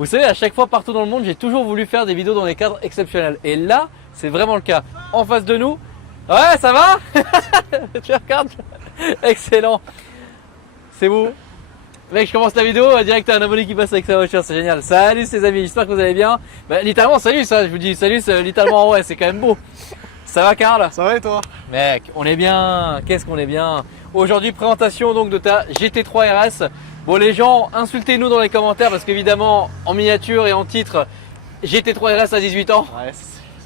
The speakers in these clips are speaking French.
Vous savez, à chaque fois partout dans le monde, j'ai toujours voulu faire des vidéos dans des cadres exceptionnels. Et là, c'est vraiment le cas. En face de nous, ouais, ça va? Tu regardes? Excellent. C'est vous. Mec, je commence la vidéo, direct à un abonné qui passe avec sa voiture, c'est génial. Salut les amis, j'espère que vous allez bien. Bah, littéralement, salut ça, je vous dis salut, c'est littéralement ouais, c'est quand même beau. Ça va Karl? Ça va et toi? Mec, on est bien, qu'est-ce qu'on est bien. Aujourd'hui, présentation donc de ta GT3 RS. Bon, les gens, insultez-nous dans les commentaires parce qu'évidemment, en miniature et en titre, GT3 RS à 18 ans. Ouais,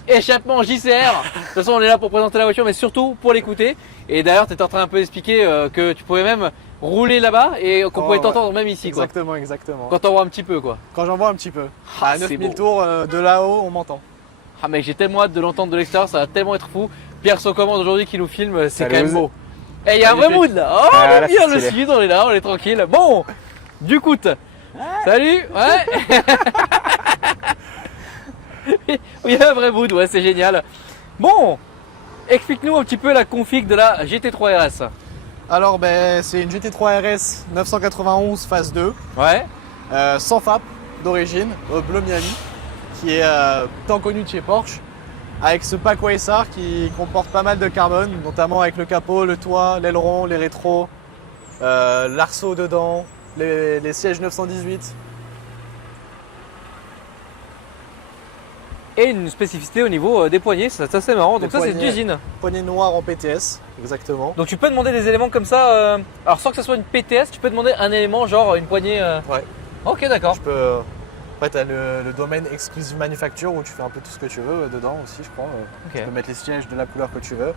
Échappement JCR. De toute façon, on est là pour présenter la voiture, mais surtout pour l'écouter. Et d'ailleurs, tu étais en train un peu d'expliquer que tu pouvais même rouler là-bas et qu'on pouvait t'entendre même ici. Exactement, quoi. exactement. Quand on voit un petit peu quoi. Quand j'en vois un petit peu. Ah, À c'est 9000 beau. tours de là-haut, on m'entend. Ah mec, j'ai tellement hâte de l'entendre de l'extérieur, ça va tellement être fou. Pierre Socommande aujourd'hui qui nous filme, c'est quand même beau. Et il y a un vrai mood là. Oh, Ah, on là, est bien c'est le stylé. sud, on est là, on est tranquille. Bon, du coup, salut, ouais. Il y a un vrai mood, ouais, c'est génial. Bon, explique-nous un petit peu la config de la GT3 RS. Alors, ben, c'est une GT3 RS 991 phase 2, Ouais, sans FAP d'origine, au bleu Miami, qui est tant connu de chez Porsche, avec ce pack Weissar qui comporte pas mal de carbone, notamment avec le capot, le toit, l'aileron, les rétros, l'arceau dedans, les sièges 918. et une spécificité au niveau des poignées, c'est assez marrant. Donc Les ça, c'est poignées. d'usine. Poignée noire en PTS, exactement. Donc tu peux demander des éléments comme ça, alors sans que ce soit une PTS, tu peux demander un élément genre une poignée. Ouais. Ok, d'accord. Tu peux. Après, tu as le domaine exclusive manufacture où tu fais un peu tout ce que tu veux dedans aussi, je crois. Ok. Tu peux mettre les sièges de la couleur que tu veux.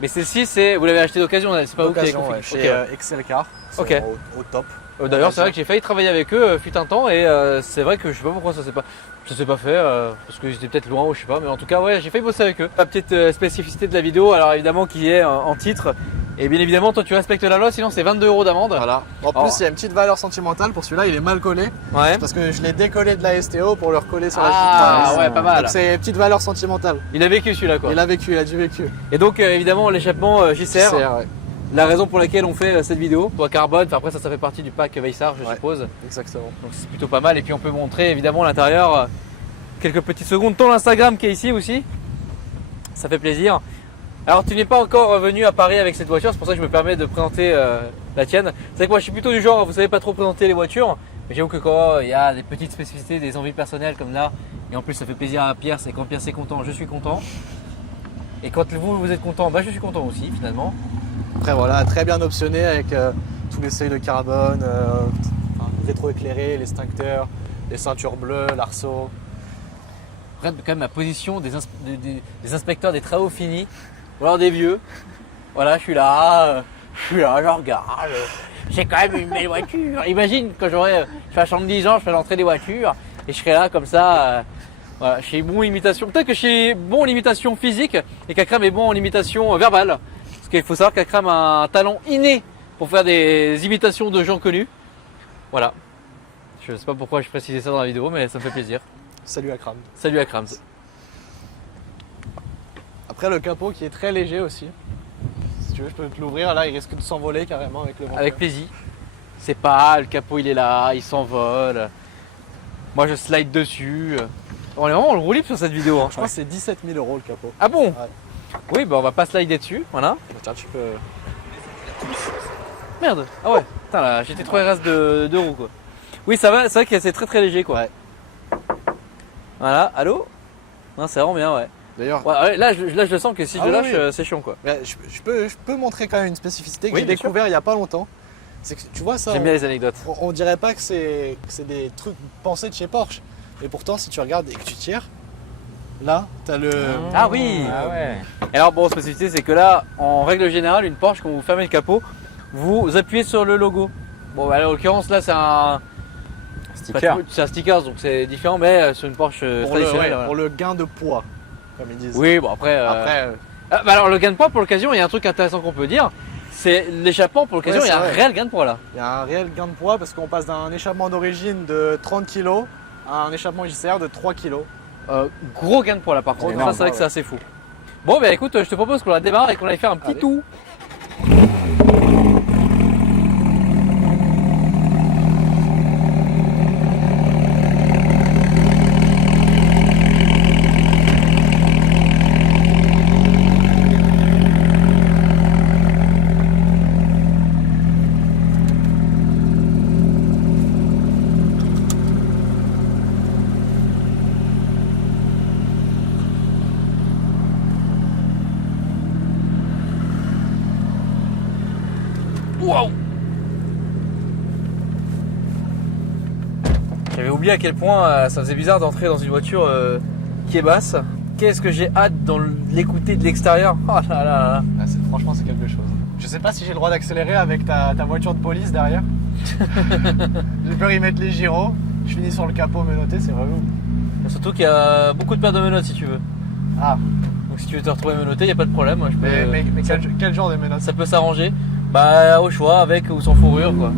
Mais celle-ci, c'est vous l'avez acheté d'occasion, c'est pas vous qui l'avez D'occasion, config. ouais, chez Ok. Excel Car. Ils Ok. sont au top. D'ailleurs, c'est vrai que j'ai failli travailler avec eux fut un temps et c'est vrai que je sais pas pourquoi ça s'est pas fait parce que j'étais peut-être loin ou je sais pas, mais en tout cas ouais, j'ai failli bosser avec eux. La petite spécificité de la vidéo, alors évidemment qui est en titre et bien évidemment toi tu respectes la loi, sinon c'est 22 € d'amende. Voilà. En plus, il y a une petite valeur sentimentale pour celui-là, il est mal collé. Ouais. Parce que je l'ai décollé de la STO pour le recoller sur la Ah GT3. ouais, pas mal. Donc c'est une petite valeur sentimentale. Il a vécu celui-là quoi. Il a vécu, il a du vécu. Et donc évidemment l'échappement JCR. Ouais. La raison pour laquelle on fait cette vidéo, toi carbone, enfin, après ça fait partie du pack Weissar je Ouais. suppose. Exactement. Donc c'est plutôt pas mal et puis on peut montrer évidemment l'intérieur quelques petites secondes. Ton Instagram qui est ici aussi, ça fait plaisir. Alors tu n'es pas encore venu à Paris avec cette voiture, c'est pour ça que je me permets de présenter la tienne. C'est vrai que moi je suis plutôt du genre, vous savez pas trop présenter les voitures, mais j'avoue que quand il y a des petites spécificités, des envies personnelles comme là, et en plus ça fait plaisir à Pierre, c'est quand Pierre c'est content, je suis content. Et quand vous êtes content, bah je suis content aussi finalement. Après voilà, très bien optionné avec tous les seuils de carbone, rétro-éclairé, l'extincteur, les ceintures bleues, l'arceau. Après, quand même la position des inspecteurs des travaux finis, ou alors des vieux. Voilà, je suis là, je regarde. J'ai quand même une belle voiture. Imagine quand j'aurai 70 ans, je ferai l'entrée des voitures et je serai là comme ça. Voilà, je suis bon en imitation. Peut-être que je suis bon en imitation physique et qu'Akram est bon en imitation verbale. Parce qu'il faut savoir qu'Akram a un talent inné pour faire des imitations de gens connus. Voilà. Je ne sais pas pourquoi je précisais ça dans la vidéo, mais ça me fait plaisir. Salut Akram. Salut Akram. Après le capot qui est très léger aussi. Si tu veux, je peux te l'ouvrir. Là, il risque de s'envoler carrément avec le vent. Avec plaisir. C'est pas, le capot il est là, il s'envole. Moi je slide dessus. On est vraiment le roue libre sur cette vidéo. Hein. Je crois que c'est 17 000 € le capot. Ah bon? Ouais. Oui, bah on va pas slider dessus, voilà. Tiens, tu peux. Merde. Ah ouais. Putain là, j'étais 3 RS de roues quoi. Oui, ça va, c'est vrai que c'est très très léger quoi. Ouais. Voilà, allô? Non, c'est vraiment bien, ouais. D'ailleurs, Ouais, là, je le sens que si je Ah le oui, lâche, oui. c'est chiant quoi. je peux montrer quand même une spécificité que Oui, j'ai bien sûr. découvert il n'y a pas longtemps. C'est que tu vois ça, J'aime bien les anecdotes. on dirait pas que c'est des trucs pensés de chez Porsche. Et pourtant, si tu regardes et que tu tires, là, tu as le. Ah oui. Ah ouais. Et alors bon, spécificité, c'est que là, en règle générale, une Porsche, quand vous fermez le capot, vous appuyez sur le logo. Bon, bah, en l'occurrence, là, c'est un Sticker. C'est un sticker, donc c'est différent, mais sur une Porsche Pour le, traditionnelle. ouais, voilà. pour le gain de poids, comme ils disent. Oui, bon après. Après, Ah, bah alors le gain de poids pour l'occasion, il y a un truc intéressant qu'on peut dire, c'est l'échappement pour l'occasion, Ouais, il y a c'est un vrai. réel gain de poids là. il y a un réel gain de poids parce qu'on passe d'un échappement d'origine de 30 kg à un échappement JCR de 3 kg. Gros gain de poids là par contre, énorme, ça c'est vrai que ouais. c'est assez fou. Bon bah écoute, je te propose qu'on la démarre et qu'on aille faire un petit Allez. tour. J'avais oublié à quel point ça faisait bizarre d'entrer dans une voiture qui est basse. Qu'est-ce que j'ai hâte de l'écouter de l'extérieur. Oh là là là. Ah, franchement, c'est quelque chose. Je sais pas si j'ai le droit d'accélérer avec ta voiture de police derrière. J'ai peur y mettre les gyros. Je finis sur le capot menotté, c'est relou. Surtout qu'il y a beaucoup de paires de menottes si tu veux. Ah. Donc si tu veux te retrouver menotté, il n'y a pas de problème. Je peux, mais quel genre de menottes? Ça peut s'arranger. Bah au choix, avec ou sans fourrure quoi.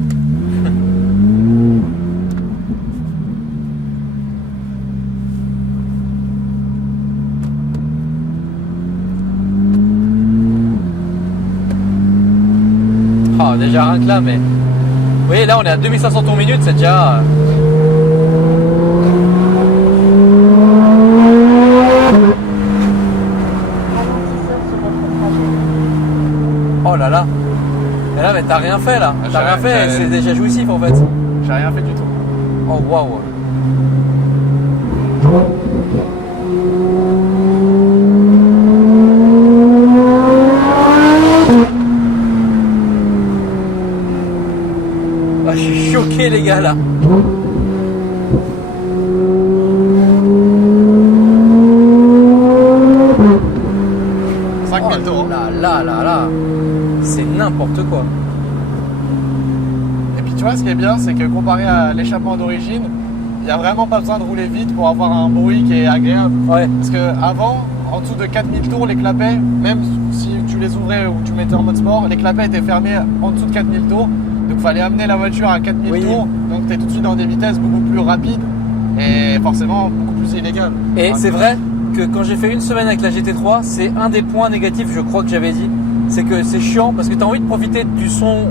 Ah, déjà rien que là, mais... Vous voyez, là on est à 2500 tours minute, c'est déjà... Oh là là. Mais là, mais t'as rien fait là. T'as rien fait, c'est déjà jouissif en fait. J'ai rien fait du tout. Oh waouh. Ah, je suis choqué les gars là. Là. C'est n'importe quoi. Et puis tu vois, ce qui est bien, c'est que comparé à l'échappement d'origine, il n'y a vraiment pas besoin de rouler vite pour avoir un bruit qui est agréable. Ouais. Parce que avant, en dessous de 4000 tours, les clapets, même si tu les ouvrais ou tu mettais en mode sport, les clapets étaient fermés en dessous de 4000 tours. Donc il fallait amener la voiture à 4000 tours. Donc tu es tout de suite dans des vitesses beaucoup plus rapides et forcément beaucoup plus illégales. Et c'est vrai que quand j'ai fait une semaine avec la GT3, c'est un des points négatifs, je crois que j'avais dit, c'est que c'est chiant parce que tu as envie de profiter du son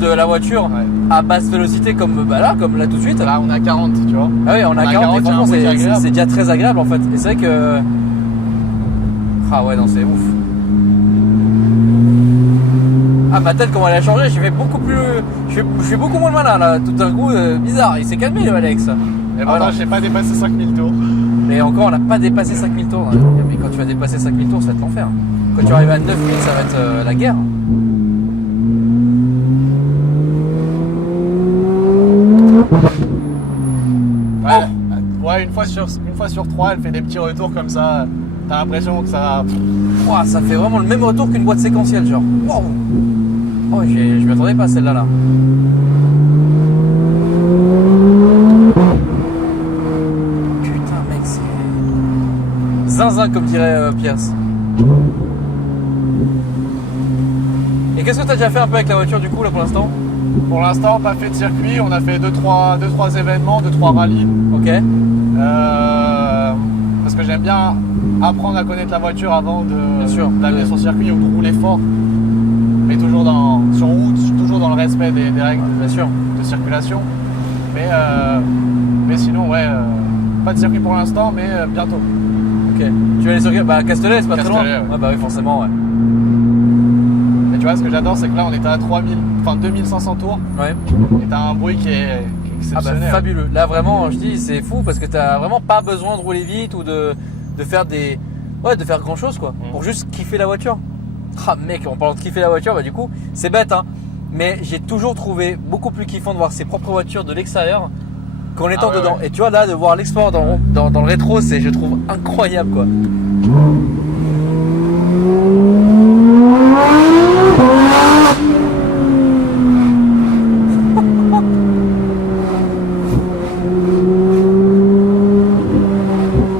de la voiture à basse vélocité comme là tout de suite. Là on a 40, tu vois. Ah oui, on a 40 et franchement c'est déjà très agréable en fait. Et c'est vrai que... Ah ouais, non, c'est ouf. Ah, ma tête, comment elle a changé, j'ai fait beaucoup plus... Je fais beaucoup moins le malin là, tout d'un coup, bizarre, il s'est calmé le Alex. Et voilà, j'ai pas dépassé 5000 tours. Mais encore, on n'a pas dépassé 5000 tours. Mais quand tu vas dépasser 5000 tours, ça va être l'enfer. Quand tu arrives à 9000, ça va être la guerre. Ouais, une fois sur trois, elle fait des petits retours comme ça. T'as l'impression que ça... Wow, ça fait vraiment le même retour qu'une boîte séquentielle, genre. Wow. Oh, je m'y attendais pas à celle-là. Là. Putain, mec, c'est... zinzin, comme dirait Pierce. Et qu'est-ce que t'as déjà fait un peu avec la voiture, du coup, là, pour l'instant? Pour l'instant, pas fait de circuit. On a fait 2-3 événements, 2-3 rallyes. Ok. Parce que j'aime bien apprendre à connaître la voiture avant d'amener sur circuit ou de rouler fort. Mais toujours sur route, toujours dans le respect des règles bien sûr. de circulation. Mais sinon, ouais, pas de circuit pour l'instant, mais bientôt. Ok. Tu vas aller sur Castellet, c'est pas très loin. Ouais. Bah oui, forcément, ouais. Mais tu vois, ce que j'adore, c'est que là, on était à 2500 tours. Ouais. Et t'as un bruit qui est exceptionnel. Ah bah fabuleux. Là, vraiment, je dis, c'est fou parce que t'as vraiment pas besoin de rouler vite ou de faire de faire grand chose, quoi. Pour juste kiffer la voiture. Ah mec, en parlant de kiffer la voiture, bah du coup, c'est bête, hein. Mais j'ai toujours trouvé beaucoup plus kiffant de voir ses propres voitures de l'extérieur qu'en étant dedans. Ouais. Et tu vois, là, de voir l'export dans le rétro, c'est, je trouve, incroyable, quoi.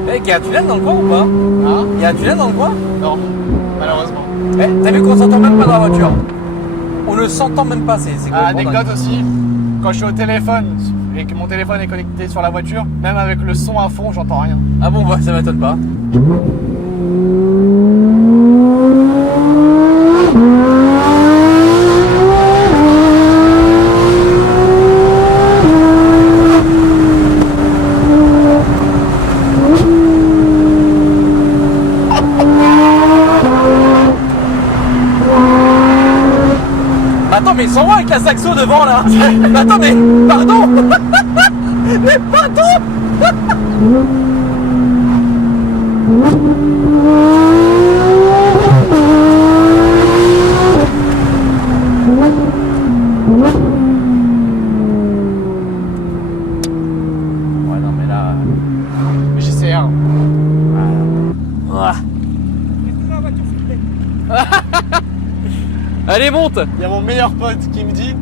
Mec, il y a un tunnel dans le coin ou pas? Hein? Il y a un tunnel dans le coin? Non, malheureusement. T'as vu qu'on s'entend même pas dans la voiture? On ne s'entend même pas, c'est anecdote aussi, quand je suis au téléphone et que mon téléphone est connecté sur la voiture, même avec le son à fond, j'entends rien. Ah bon, bah ça m'étonne pas. Attends, mais ils sont loin avec la saxo devant là. Attends, mais pardon. Mais pardon. Allez, monte. Il y a mon meilleur pote qui me dit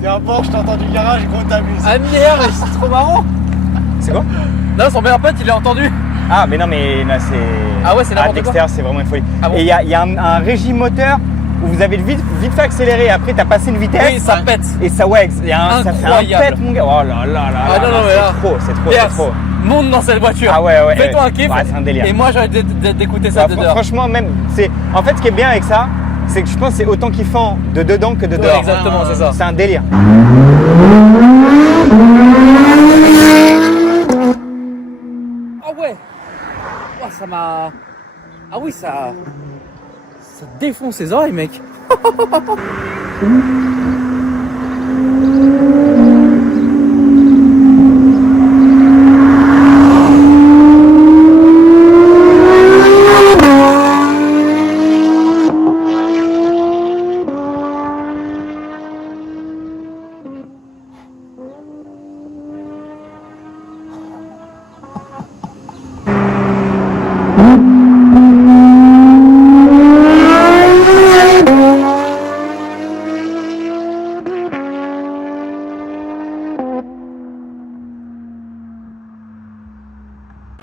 t'es un Porsche, t'entends du garage, gros t'abuses. Ah merde, mais c'est trop marrant. C'est quoi? Là, son meilleur pote, il l'a entendu. Ah, mais non, mais là, c'est. Ah ouais, c'est n'importe quoi. l'extérieur, c'est vraiment une folie. Ah bon? Et il y a un régime moteur où vous avez vite fait accélérer. Après, t'as passé une vitesse. Oui, ça pète. Et ça, ouais, ça fait un Incroyable. pète, mon gars. Oh là là là. Ah non, non, mais là. c'est trop, Yes. c'est trop. Monte dans cette voiture. Ah ouais, ouais. Fais-toi un kiff. Ouais, c'est un délire. Et moi, j'ai envie d'écouter ça Bah, de dehors. franchement, même, en fait, ce qui est bien avec ça, c'est que je pense que c'est autant kiffant de dedans que de Ouais, dehors. exactement, c'est ça. C'est un délire. Ah ouais. Oh, ça m'a. Ah oui, ça. Ça défonce les oreilles, mec.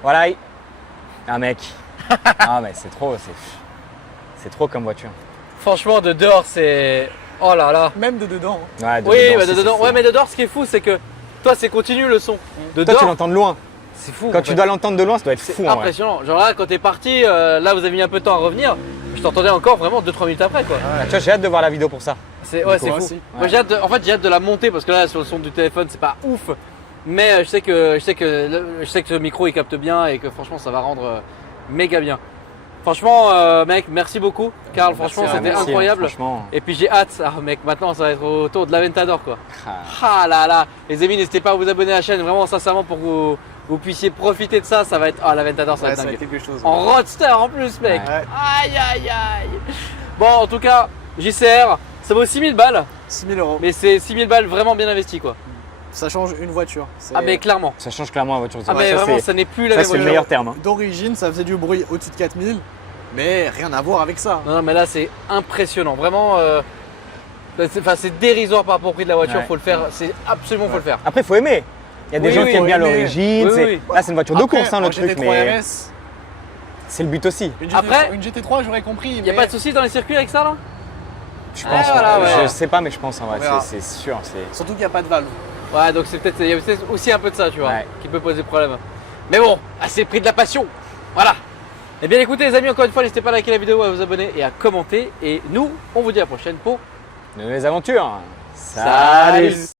Voilà. Ah, mec. Ah, mais c'est trop, c'est trop comme voiture. Franchement, de dehors, c'est. Oh là là. Même de dedans. Ouais, de Oui, dedans, bah, c'est de dedans. fou. Ouais, mais de dehors, ce qui est fou, c'est que toi, c'est continu le son. De Toi, tu dehors, l'entends de loin. c'est fou. Quand en tu fait. dois l'entendre de loin, ça doit être C'est fou. En vrai. impressionnant. Genre là, quand t'es parti, là, vous avez mis un peu de temps à revenir. Je t'entendais encore vraiment 2-3 minutes après, quoi. Ah, tu vois, j'ai hâte de voir la vidéo pour ça. C'est ouais, c'est Moi fou. aussi. Moi, j'ai hâte en fait, j'ai hâte de la monter parce que là, sur le son du téléphone, c'est pas ouf. Mais je sais que le micro il capte bien et que franchement, ça va rendre méga bien. Franchement, mec, merci beaucoup, Karl. Franchement, Merci, c'était Merci, incroyable. Franchement. Et puis j'ai hâte, mec, maintenant ça va être au tour de l'Aventador, quoi. Ah. Ah là là, les amis, n'hésitez pas à vous abonner à la chaîne, vraiment sincèrement pour que vous puissiez profiter de ça. Ça va être, l'Aventador, ça va Ouais, être ça va dingue. être quelque chose. En roadster en plus, mec. Ouais. Aïe aïe aïe. Bon, en tout cas, JCR, ça vaut 6000 balles, 6 000 euros. mais c'est 6000 balles vraiment bien investies, quoi. Ça change une voiture. C'est- Ah, mais clairement. Ça change clairement la voiture. Ah, mais ça, vraiment, c'est- ça n'est plus la ça, même c'est le voiture. meilleur terme. Hein. D'origine, ça faisait du bruit au-dessus de 4000, mais rien à voir avec ça. Non, non, mais là, c'est impressionnant. Vraiment, c'est dérisoire par rapport au prix de la voiture. Ouais. Faut le faire, c'est absolument faut le faire. Après, il faut aimer. Il y a des Oui, gens oui, qui aiment bien faut aimer. l'origine. Oui, c'est- oui. Là, c'est une voiture de Après, course, hein, en le truc, GT3 mais RS, c'est le but aussi. Après- une GT3, j'aurais compris. Il n'y a pas de soucis dans les circuits avec ça, là? Je Ah, pense. voilà, ouais. ouais. Je sais pas, mais je pense en vrai. On verra. C'est sûr. Surtout qu'il n'y a pas de valve. Ouais, donc il y a peut-être aussi un peu de ça, tu vois, Ouais. qui peut poser problème. Mais bon, c'est le prix de la passion. Voilà. Eh bien, écoutez, les amis, encore une fois, n'hésitez pas à liker la vidéo, à vous abonner et à commenter. Et nous, on vous dit à la prochaine pour De nouvelles aventures. Salut.